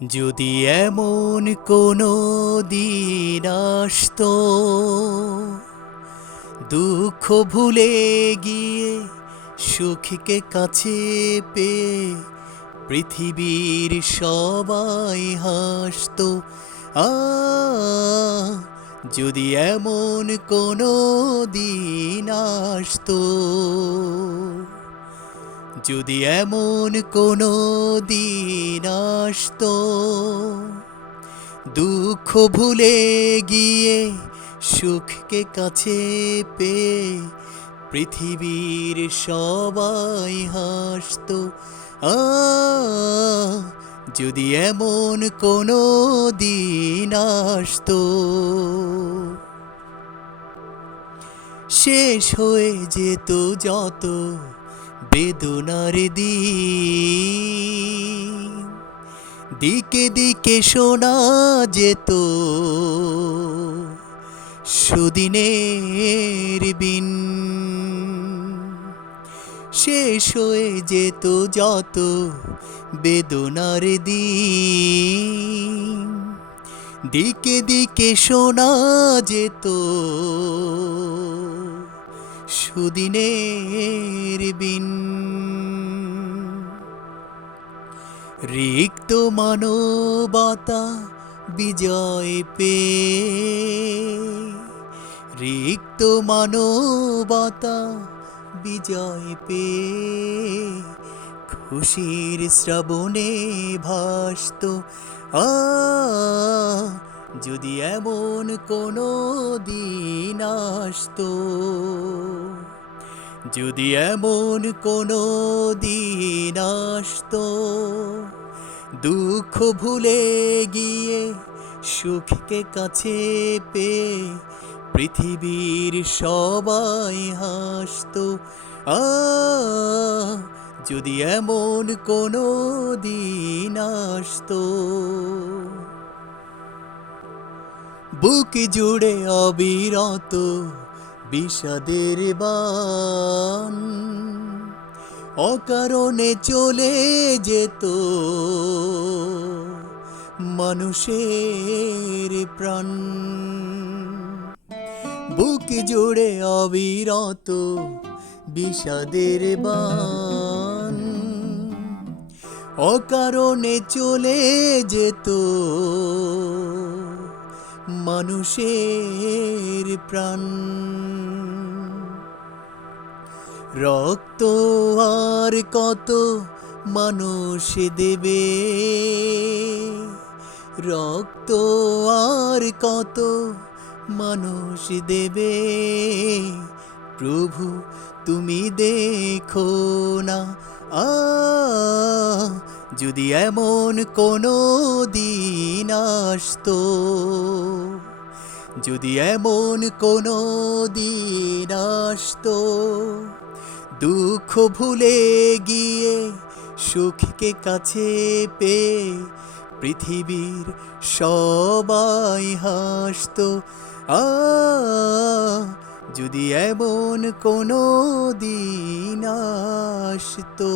যদি এমন কোনো দিন আসতো, দুঃখ ভুলে গিয়ে সুখকে কাছে পেয়ে পৃথিবীর সবাই হাসতো। আ যদি এমন কোনো দিন আসতো, যদি এমন কোনো দিন আসতো, দুঃখ ভুলে গিয়ে সুখকে কাছে পেয়ে পৃথিবীর সবাই হাসতো। আ যদি এমন কোনো দিন আসতো, শেষ হয়ে যেত যত বেদনার দিন, দিকে দিকে শোনা যেত সুদিনের বিন, শেষ হয়ে যেত যত বেদনার দিন, দিকে দিকে শোনা যেত সুদিনের বিন। রিক্ত মানবতা বিজয় পেয়ে, রিক্ত মানবতা বিজয় পেয়ে খুশির শ্রাবণে ভাসতো। আ যদি এমন কোনো দিন আসতো, যদি এমন কোনো দিন আসতো, দুঃখ ভুলে গিয়ে সুখকে কাছে পেয়ে পৃথিবীর সবাই হাসতো। আ যদি এমন কোনো দিন আসতো, বুক জুড়ে অবিরত বিষাদের বান, অকারণে চলে যেত মানুষের প্রাণ। বুক জুড়ে অবিরত বিষাদের বান, অকারণে চলে যেত মানুষের প্রাণ। রক্ত আর কত মানুষ দেবে, রক্ত আর কত মানুষ দেবে, প্রভু তুমি দেখো না। আ যদি এমন কোনো দিন আসতো, যদি এমন কোনো দিন আসতো, দুঃখ ভুলে গিয়ে সুখকে কাছে পেয়ে পৃথিবীর সবাই হাসতো। আ যদি এমন কোনো দিন আসতো।